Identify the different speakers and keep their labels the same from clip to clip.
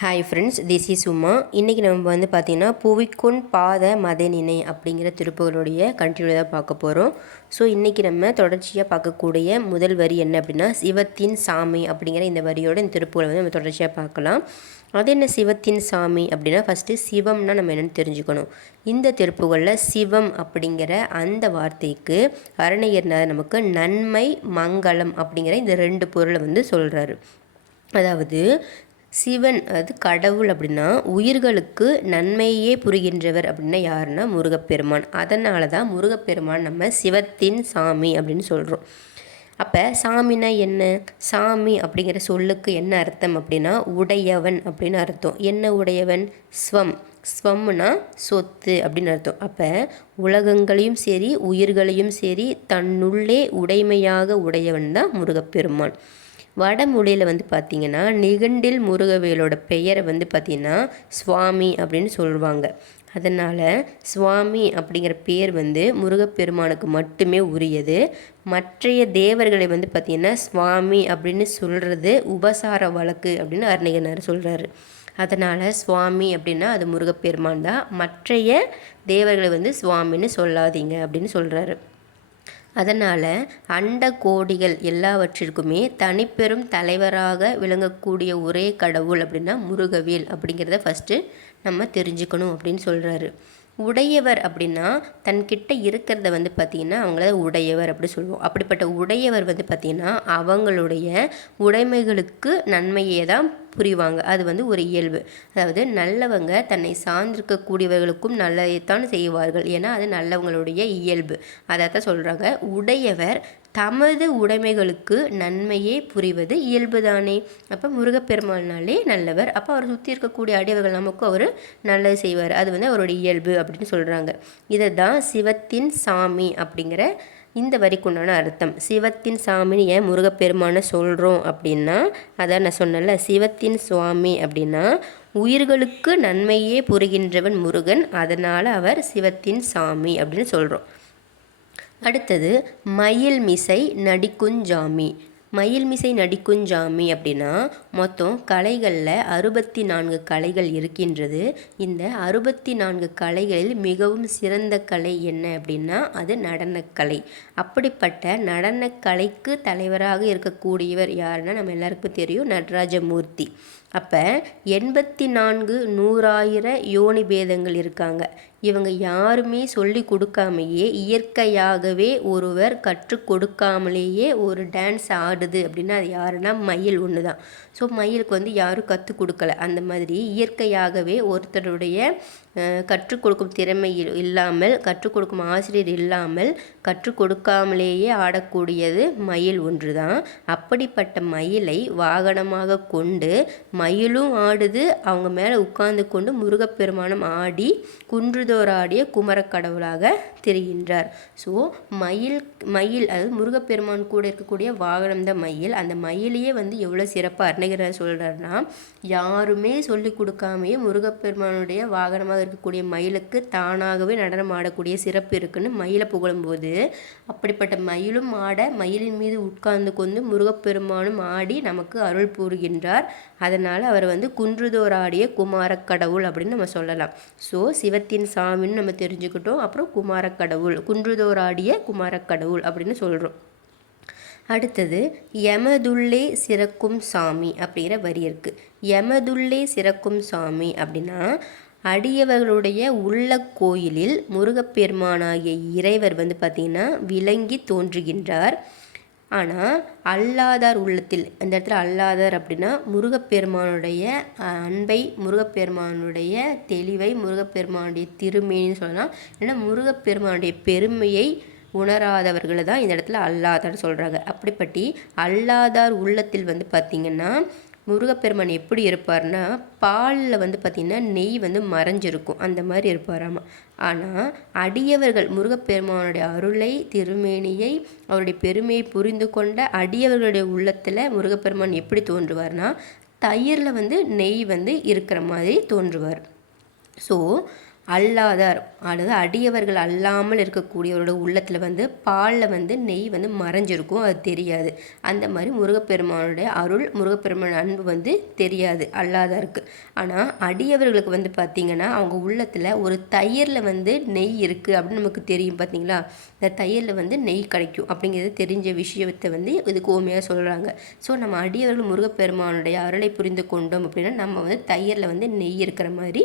Speaker 1: Hi friends this is Uma இன்றைக்கி நம்ம வந்து பார்த்திங்கன்னா புவிக்குன் பாத மத நினை அப்படிங்கிற திருப்புகளுடைய கண்டினியூ தான் பார்க்க போகிறோம் ஸோ இன்றைக்கி நம்ம தொடர்ச்சியாக பார்க்கக்கூடிய முதல் வரி என்ன அப்படின்னா சிவத்தின் சாமி அப்படிங்கிற இந்த வரியோட இந்த திருப்புகளை வந்து நம்ம தொடர்ச்சியாக பார்க்கலாம். அது என்ன சிவத்தின் சாமி அப்படின்னா ஃபஸ்ட்டு சிவம்னா நம்ம என்னென்னு தெரிஞ்சுக்கணும். இந்த திருப்புகளில் சிவம் அப்படிங்கிற அந்த வார்த்தைக்கு அருணையர்னார் நமக்கு நன்மை மங்களம் அப்படிங்கிற இந்த ரெண்டு பொருளை வந்து சொல்கிறாரு அதாவது சிவன் அது கடவுள் அப்படின்னா உயிர்களுக்கு நன்மையே புரிகின்றவர் அப்படின்னா யாருன்னா முருகப்பெருமான். அதனால தான் முருகப்பெருமான் நம்ம சிவத்தின் சாமி அப்படின்னு சொல்கிறோம் அப்போ சாமினா என்ன? சாமி அப்படிங்கிற சொல்லுக்கு என்ன அர்த்தம் அப்படின்னா உடையவன் அப்படின்னு அர்த்தம். என்ன உடையவன்? ஸ்வம். ஸ்வம்னா சொத்து அப்படின்னு அர்த்தம். அப்போ உலகங்களையும் சரி உயிர்களையும் சரி தன்னுள்ளே உடைமையாக உடையவன் தான் முருகப்பெருமான். வடமொழியில் வந்து பார்த்திங்கன்னா நிகண்டில் முருகவேலோட பெயரை வந்து பார்த்திங்கன்னா சுவாமி அப்படின்னு சொல்லுவாங்க. அதனால் சுவாமி அப்படிங்கிற பேர் வந்து முருகப்பெருமானுக்கு மட்டுமே உரியது. மற்றைய தேவர்களை வந்து பார்த்திங்கன்னா சுவாமி அப்படின்னு சொல்கிறது உபசார வழக்கு அப்படின்னு அருணகிரினார் சொல்கிறாரு அதனால் சுவாமி அப்படின்னா அது முருகப்பெருமான் தான். மற்றைய தேவர்களை வந்து சுவாமின்னு சொல்லாதீங்க அப்படின்னு சொல்கிறாரு அதனால் அண்ட கோடிகள் எல்லாவற்றிற்குமே தனிப்பெரும் தலைவராக விளங்கக்கூடிய ஒரே கடவுள் அப்படின்னா முருகவேல் அப்படிங்கிறத ஃபஸ்ட்டு நம்ம தெரிஞ்சுக்கணும் அப்படின்னு சொல்கிறாரு உடையவர் அப்படின்னா தன்கிட்ட இருக்கிறத வந்து பார்த்திங்கன்னா அவங்கள உடையவர் அப்படி சொல்லுவோம். அப்படிப்பட்ட உடையவர் வந்து பார்த்திங்கன்னா அவங்களுடைய உடைமைகளுக்கு நன்மையை தான் புரிவாங்க. அது வந்து ஒரு இயல்பு. அதாவது நல்லவங்க தன்னை சார்ந்திருக்கக்கூடியவர்களுக்கும் நல்லதைத்தான் செய்வார்கள். ஏன்னா அது நல்லவங்களுடைய இயல்பு. அதை தான் சொல்கிறாங்க உடையவர் தமது உடைமைகளுக்கு நன்மையே புரிவது இயல்புதானே? அப்போ முருகப்பெருமாள்னாலே நல்லவர். அப்போ அவர் சுற்றி இருக்கக்கூடிய அடியவர்கள் நமக்கும் அவர் நல்லது செய்வார். அது வந்து அவருடைய இயல்பு அப்படின்னு சொல்கிறாங்க இதை தான் சிவத்தின் சாமி அப்படிங்கிற இந்த வரிக்குண்டான அர்த்தம். சிவத்தின் சாமின்னு ஏன் முருகப்பெருமானை சொல்கிறோம் அப்படின்னா அதான் நான் சொன்னல சிவத்தின் சுவாமி அப்படின்னா உயிர்களுக்கு நன்மையே புரிகின்றவன் முருகன் அதனால் அவர் சிவத்தின் சாமி அப்படின்னு சொல்கிறோம் அடுத்தது மயில் மிசை நடிக்குஞ்சாமி. மயில் மிசை நடிக்குஞ்சாமி அப்படின்னா மொத்தம் கலைகளில் அறுபத்தி நான்கு கலைகள் இருக்கின்றது. இந்த அறுபத்தி நான்கு கலைகளில் மிகவும் சிறந்த கலை என்ன அப்படின்னா அது நடனக்கலை. அப்படிப்பட்ட நடனக்கலைக்கு தலைவராக இருக்கக்கூடியவர் யாருன்னா நம்ம எல்லாருக்கும் தெரியும் நடராஜமூர்த்தி. அப்போ எண்பத்தி நான்கு நூறாயிர யோனி பேதங்கள் இருக்காங்க. இவங்க யாருமே சொல்லி கொடுக்காமையே இயற்கையாகவே ஒருவர் கற்றுக் கொடுக்காமலேயே ஒரு டான்ஸ் ஆடுது அப்படின்னா அது யாருன்னா மயில் ஒன்று தான் ஸோ மயிலுக்கு வந்து யாரும் கற்றுக் கொடுக்கல. அந்த மாதிரி இயற்கையாகவே ஒருத்தருடைய கற்றுக் கொடுக்கும் திறமை இல்லாமல் கற்றுக் கொடுக்கும் ஆசிரியர் இல்லாமல் கற்றுக் கொடுக்காமலேயே ஆடக்கூடியது மயில் ஒன்று தான் அப்படிப்பட்ட மயிலை வாகனமாக கொண்டு மயிலும் ஆடுது. அவங்க மேலே உட்கார்ந்து கொண்டு முருகப்பெருமானம் ஆடி குன்றுதோராடிய குமரக்கடவுளாக தெரிகின்றார். ஸோ மயில் மயில் அதாவது முருகப்பெருமான் கூட இருக்கக்கூடிய வாகனம் தான் மயில். அந்த மயிலையே வந்து எவ்வளோ சிறப்பாக அருணகிரார் சொல்கிறாருன்னா யாருமே சொல்லி கொடுக்காமையே முருகப்பெருமானுடைய வாகனமாக இருக்கக்கூடிய மயிலுக்கு தானாகவே நடனம் ஆடக்கூடிய சிறப்பு இருக்குன்னு மயிலை புகழும்போது. அப்படிப்பட்ட மயிலும் ஆட மயிலின் மீது உட்கார்ந்து கொண்டு முருகப்பெருமானும் ஆடி நமக்கு அருள் கூறுகின்றார் அதனால் அவர் வந்து குன்றுதோராடிய குமார கடவுள் அப்படின்னு நம்ம சொல்லலாம். ஸோ சிவத்தின் சாமின்னு நம்ம தெரிஞ்சுக்கிட்டோம். அப்புறம் குமாரக்கடவுள் குன்றுதோராடிய குமாரக்கடவுள் அப்படின்னு சொல்கிறோம் அடுத்தது யமதுள்ளே சிறக்கும் சாமி அப்படிங்கிற வரி இருக்குது யமதுள்ளே சிறக்கும் சாமி அப்படின்னா அடியவர்களுடைய உள்ள கோயிலில் முருகப்பெருமானாகிய இறைவர் வந்து பார்த்திங்கன்னா விளங்கி தோன்றுகின்றார். ஆனால் அல்லாதார் உள்ளத்தில் இந்த இடத்துல அல்லாதார் அப்படின்னா முருகப்பெருமானுடைய அன்பை முருகப்பெருமானுடைய தெளிவை முருகப்பெருமானுடைய திருமேனின்னு சொல்லலாம். ஏன்னா முருகப்பெருமானுடைய பெருமையை உணராதவர்களை தான் இந்த இடத்துல அல்லாதார் சொல்கிறாங்க அப்படிப்பட்டி அல்லாதார் உள்ளத்தில் வந்து பார்த்திங்கன்னா முருகப்பெருமான் எப்படி இருப்பார்னா பாலில் வந்து பார்த்திங்கன்னா நெய் வந்து மறைஞ்சிருக்கும். அந்த மாதிரி இருப்பாராமா. ஆனால் அடியவர்கள் முருகப்பெருமானுடைய அருளை திருமேனியை அவருடைய பெருமையை புரிந்து கொண்ட அடியவர்களுடைய உள்ளத்தில் முருகப்பெருமான் எப்படி தோன்றுவார்னா தயிரில் வந்து நெய் வந்து இருக்கிற மாதிரி தோன்றுவார். ஸோ அல்லாதார் அதாவது அடியவர்கள் அல்லாமல் இருக்கக்கூடியவரோட உள்ளத்தில் வந்து பாலில் வந்து நெய் வந்து மறைஞ்சிருக்கும் அது தெரியாது. அந்த மாதிரி முருகப்பெருமானுடைய அருள் முருகப்பெருமான் அன்பு வந்து தெரியாது அல்லாதாருக்கு ஆனால் அடியவர்களுக்கு வந்து பார்த்திங்கன்னா அவங்க உள்ளத்தில் ஒரு தயிரில் வந்து நெய் இருக்குது அப்படின்னு நமக்கு தெரியும் பார்த்தீங்களா இந்த தயிரில் வந்து நெய் கிடைக்கும் அப்படிங்கிறது தெரிஞ்ச விஷயத்தை வந்து இதுக்கு ஓமையாக சொல்கிறாங்க ஸோ நம்ம அடியவர்கள் முருகப்பெருமானுடைய அருளை புரிந்து கொண்டோம் அப்படின்னா நம்ம வந்து தயிரில் வந்து நெய் இருக்கிற மாதிரி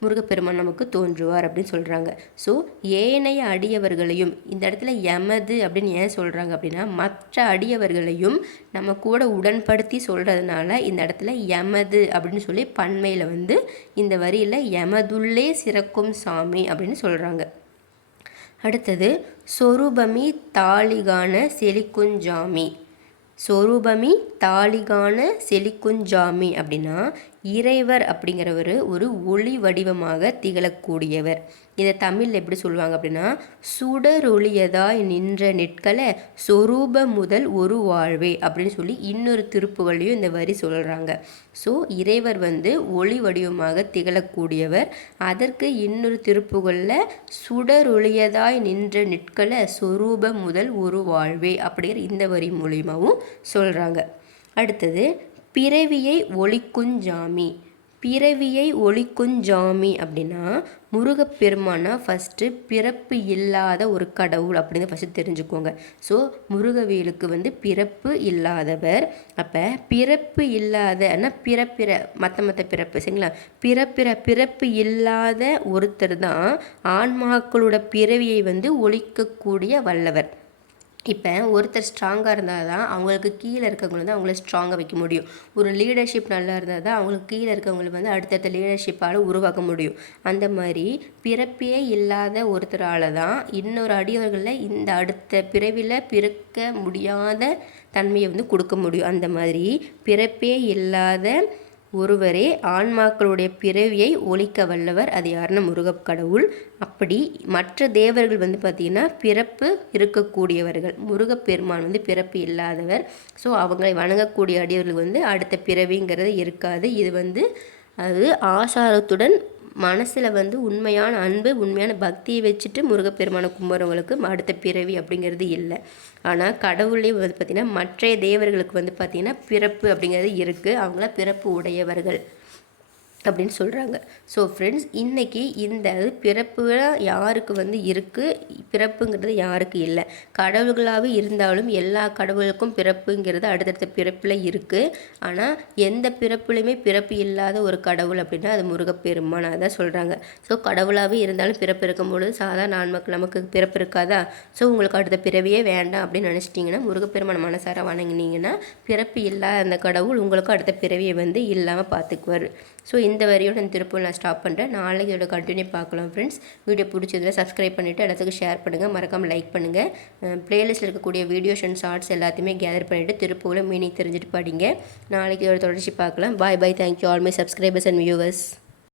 Speaker 1: முருகப்பெருமான் நமக்கு தோன்றுவார் அப்படின்னு சொல்கிறாங்க ஸோ ஏனைய அடியவர்களையும் இந்த இடத்துல எமது அப்படின்னு ஏன் சொல்கிறாங்க அப்படின்னா மற்ற அடியவர்களையும் நம்ம கூட உடன்படுத்தி சொல்கிறதுனால இந்த இடத்துல எமது அப்படின்னு சொல்லி பண்மையில் வந்து இந்த வரியில் எமதுள்ளே சிறக்கும் சாமி அப்படின்னு சொல்கிறாங்க அடுத்தது சொரூபமி தாளிகான செலிக்குஞ்சாமி. சொரூபமி தாளிகான செலிக்குஞ்சாமி அப்படின்னா இறைவர் அப்படிங்கிறவர் ஒரு ஒளி வடிவமாக திகழக்கூடியவர். இதை தமிழில் எப்படி சொல்லுவாங்க அப்படின்னா சுடரொளியதாய் நின்ற நெட்களை சொரூப முதல் ஒரு வாழ்வே அப்படின்னு சொல்லி இன்னொரு திருப்புகளையும் இந்த வரி சொல்கிறாங்க ஸோ இறைவர் வந்து ஒளி வடிவமாக திகழக்கூடியவர். அதற்கு இன்னொரு திருப்புகளில் சுடரொளியதாய் நின்ற நெட்களை சொரூப முதல் ஒரு வாழ்வே அப்படிங்கிற இந்த வரி மூலியமாகவும் சொல்கிறாங்க அடுத்தது பிறவியை ஒளிக்குஞ்சாமி பிறவியை ஒளிக்குஞ்சாமி அப்படின்னா முருகப்பெருமானா ஃபஸ்ட்டு பிறப்பு இல்லாத ஒரு கடவுள் அப்படின்னு ஃபஸ்ட்டு தெரிஞ்சுக்கோங்க. ஸோ முருகவேலுக்கு வந்து பிறப்பு இல்லாதவர். அப்போ பிறப்பு இல்லாத ஆனால் பிறப்பிற மற்ற மற்ற பிறப்பு சரிங்களா? பிறப்பிற பிறப்பு இல்லாத ஒருத்தர் தான் ஆன்மாக்களோட பிறவியை வந்து ஒழிக்கக்கூடிய வல்லவர். இப்போ ஒருத்தர் ஸ்ட்ராங்காக இருந்தால் தான் அவங்களுக்கு கீழே இருக்கவங்களை வந்து அவங்கள ஸ்ட்ராங்காக வைக்க முடியும். ஒரு லீடர்ஷிப் நல்லா இருந்தால் தான் அவங்களுக்கு கீழே இருக்கவங்களுக்கு வந்து அடுத்தடுத்த லீடர்ஷிப்பால் உருவாக்க முடியும். அந்த மாதிரி பிறப்பே இல்லாத ஒருத்தரால் தான் இன்னொரு அடியவர்களில் இந்த அடுத்த பிறவியில் பிறக்க முடியாத தன்மையை வந்து கொடுக்க முடியும். அந்த மாதிரி பிறப்பே இல்லாத ஒருவரே ஆன்மாக்களுடைய பிறவியை ஒழிக்க வல்லவர் அது யாருன்னா முருகக் கடவுள். அப்படி மற்ற தேவர்கள் வந்து பார்த்திங்கன்னா பிறப்பு இருக்கக்கூடியவர்கள். முருகப்பெருமான் வந்து பிறப்பு இல்லாதவர். ஸோ அவங்களை வணங்கக்கூடிய அடியவர்கள் வந்து அடுத்த பிறவிங்கிறது இருக்காது. இது வந்து அது ஆசாரத்துடன் மனசில் வந்து உண்மையான அன்பு உண்மையான பக்தியை வச்சுட்டு முருகப்பெருமானை கும்பிட்றவங்களுக்கு அடுத்த பிறவி அப்படிங்கிறது இல்லை. ஆனால் கடவுளே வந்து பார்த்திங்கன்னா மற்ற தேவர்களுக்கு வந்து பார்த்திங்கன்னா பிறப்பு அப்படிங்கிறது இருக்குது அவங்கள பிறப்பு உடையவர்கள். அப்படின்னு சொல்கிறாங்க ஸோ ஃப்ரெண்ட்ஸ் இன்றைக்கி இந்த பிறப்பு யாருக்கு வந்து இருக்குது பிறப்புங்கிறது யாருக்கு இல்லை. கடவுள்களாகவே இருந்தாலும் எல்லா கடவுளுக்கும் பிறப்புங்கிறது அடுத்தடுத்த பிறப்பில் இருக்குது ஆனால் எந்த பிறப்புலையுமே பிறப்பு இல்லாத ஒரு கடவுள் அப்படின்னா அது முருகப்பெருமானாக தான் சொல்கிறாங்க ஸோ கடவுளாகவே இருந்தாலும் பிறப்பு இருக்கும்பொழுது சாதாரண ஆன்மக்கள் நமக்கு பிறப்பு இருக்காதா? ஸோ உங்களுக்கு அடுத்த பிறவியே வேண்டாம் அப்படின்னு நினச்சிட்டிங்கன்னா முருகப்பெருமான மனசார வணங்கினீங்கன்னா பிறப்பு இல்லாத அந்த கடவுள் உங்களுக்கு அடுத்த பிறவியை வந்து இல்லாமல் பார்த்துக்குவார் ஸோ இந்த வரியோட நான் திருப்பூர் நான் ஸ்டாப் பண்ணுறேன் நாளைக்கு இதோட கண்டினியூ பார்க்கலாம் ஃப்ரெண்ட்ஸ் வீடியோ பிடிச்சதில் சப்ஸ்கிரைப் பண்ணிவிட்டு எல்லாத்துக்கும் ஷேர் பண்ணுங்கள் மறக்காமல் லைக் பண்ணுங்கள் ப்ளேலிஸ்ட்டில் இருக்கக்கூடிய வீடியோஸ் அண்ட் ஷார்ட்ஸ் எல்லாத்தையுமே கேதர் பண்ணிவிட்டு திருப்பூரில் மீனிங் தெரிஞ்சுட்டு படிங்க. நாளைக்கு இதோட தொடர்ச்சி பார்க்கலாம். Bye bye thank you all my subscribers and viewers